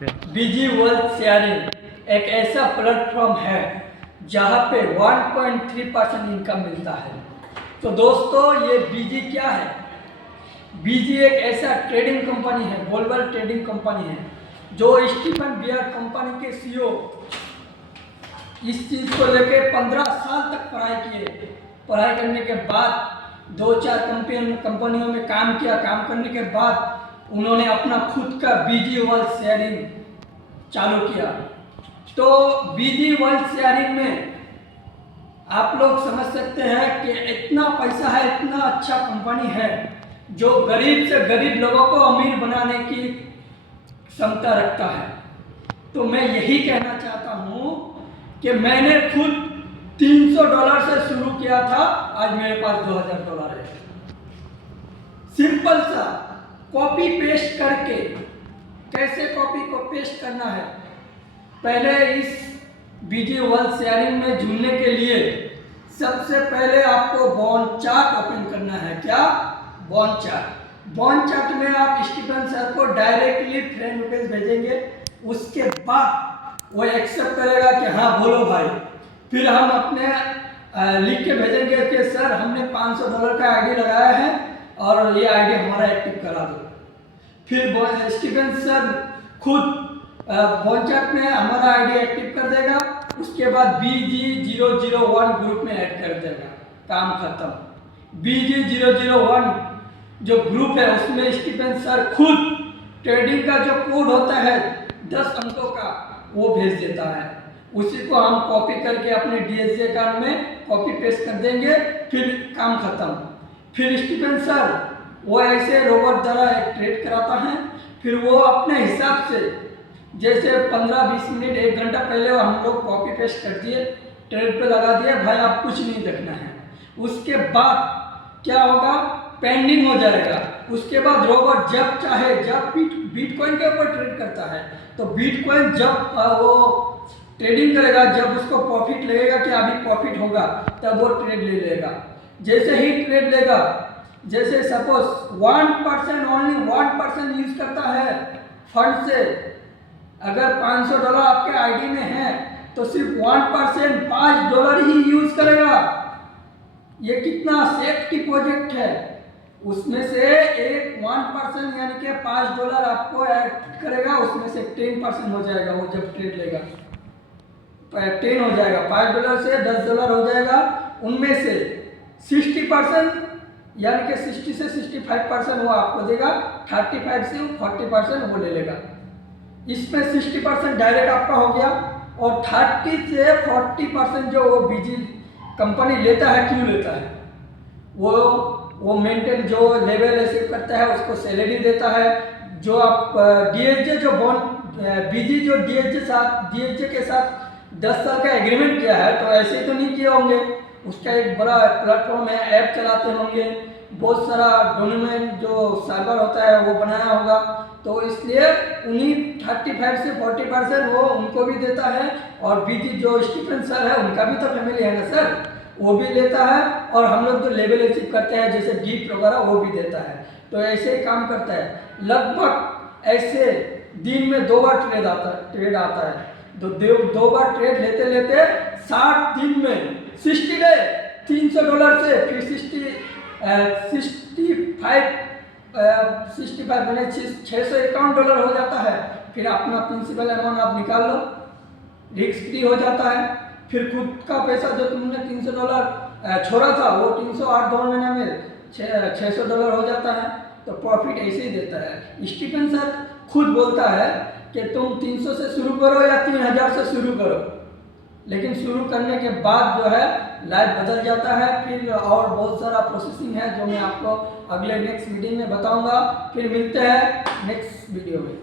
बीजी world sharing एक ऐसा platform है जहां पे 1.3% इनकम मिलता है। तो दोस्तों ये बीजी क्या है? बीजी एक ऐसा ट्रेडिंग कंपनी है, ग्लोबल ट्रेडिंग कंपनी है, जो स्टीफन बियर कंपनी के सीईओ इस चीज़ को लेके 15 साल तक पढ़ाई किए। पढ़ाई करने के बाद 2-4 कंपनियों में काम किया। काम करने के बाद उन्होंने अपना खुद का बीजी वर्ल्ड शेयरिंग चालू किया। तो बीजी वर्ल्ड शेयरिंग में आप लोग समझ सकते हैं कि इतना पैसा है, इतना अच्छा कंपनी है जो गरीब से गरीब लोगों को अमीर बनाने की क्षमता रखता है। तो मैं यही कहना चाहता हूँ कि मैंने खुद $300 से शुरू किया था, आज मेरे पास $2000 है। सिंपल सा कॉपी पेस्ट करके, कैसे कॉपी को पेस्ट करना है? पहले इस बीजी वर्ल्ड शेयरिंग में जुड़ने के लिए सबसे पहले आपको बॉन्ड चार्ट ओपन करना है। क्या? Bond chart. बॉन्ड चार्ट में आप स्टीफन सर को डायरेक्टली फ्रेंड रिक्वेस्ट भेजेंगे। उसके बाद वो एक्सेप्ट करेगा कि हाँ बोलो भाई। फिर हम अपने लिख के भेजेंगे कि सर हमने $500 का आईडी लगाया है और ये आईडी हमारा एक्टिव करा दो। फिर स्टीफन सर खुद बॉन्ड चार्ट में हमारा आईडी एक्टिव कर देगा। उसके बाद BG001 ग्रुप में ऐड कर देगा। काम खत्म। BG001 जो ग्रुप है उसमें स्टीफन सर खुद ट्रेडिंग का जो कोड होता है 10 अंकों का, वो भेज देता है। उसी को हम कॉपी करके अपने DSA अकाउंट में कॉपी पेस्ट कर देंगे। फिर काम खत्म। फिर स्टीफन सर वो ऐसे रोबोट द्वारा एक ट्रेड कराता है। फिर वो अपने हिसाब से जैसे 15-20 मिनट 1 घंटा पहले हम लोग कॉपी पेस्ट कर दिए, ट्रेड पे लगा दिए, भाई आप कुछ नहीं देखना है। उसके बाद क्या होगा? पेंडिंग हो जाएगा। उसके बाद रोबोट जब चाहे, जब बिटकॉइन के ऊपर ट्रेड करता है तो बिटकॉइन जब वो ट्रेडिंग करेगा, जब उसको प्रॉफिट लगेगा कि अभी प्रॉफिट होगा, तब वो ट्रेड ले लेगा। जैसे ही ट्रेड लेगा, जैसे सपोज 1% ओनली 1% यूज करता है फंड से, अगर $500 आपके आईडी में है तो सिर्फ 1% $5 ही यूज करेगा। ये कितना सेफ्टी प्रोजेक्ट है। उसमें से एक 1% यानी कि $5 आपको ऐड करेगा, उसमें से 10% हो जाएगा। वो जब ट्रेड लेगा 10 हो जाएगा, $5 से $10 हो जाएगा। उनमें से 60% यानी कि 60 से 65% वो आपको देगा, 35 से 40% वो ले लेगा। इसमें 60% डायरेक्ट आपका हो गया और 30 से 40% जो वो बीजी कंपनी लेता है। क्यों लेता है? वो मेंटेन जो लेवल रिसीव करता है उसको सैलरी देता है। जो आप DSA जो बॉन्ड बीजी जो DSA के साथ 10 साल का एग्रीमेंट किया है, तो ऐसे तो नहीं किए होंगे। उसका एक बड़ा प्लेटफॉर्म है, ऐप चलाते होंगे, बहुत सारा डोमेन जो सर्वर होता है वो बनाया होगा। तो इसलिए उन्हीं 35 से 40% वो उनको भी देता है। और बीजी जो स्टीफन सर है उनका भी तो फैमिली है ना सर, वो भी लेता है। और हम लोग जो लेवल अचीव करते हैं जैसे डीप वगैरह, वो भी देता है। तो ऐसे ही काम करता है। लगभग ऐसे दिन में 2 बार ट्रेड आता है। तो 2 बार ट्रेड लेते लेते 60 दिन में 60 डे $300 से फिर 65 बने $651 हो जाता है। फिर अपना प्रिंसिपल अमाउंट आप निकाल लो, रिस्क फ्री हो जाता है। फिर खुद का पैसा जो तुमने $300 छोड़ा था वो 308 2 महीने में $600 हो जाता है। तो प्रॉफिट ऐसे ही देता है। स्टीफन सर खुद बोलता है कि तुम 300 से शुरू करो या 3000 से शुरू करो, लेकिन शुरू करने के बाद जो है लाइफ बदल जाता है। फिर और बहुत सारा प्रोसेसिंग है जो मैं आपको अगले नेक्स्ट वीडियो में बताऊंगा। फिर मिलते हैं नेक्स्ट वीडियो में।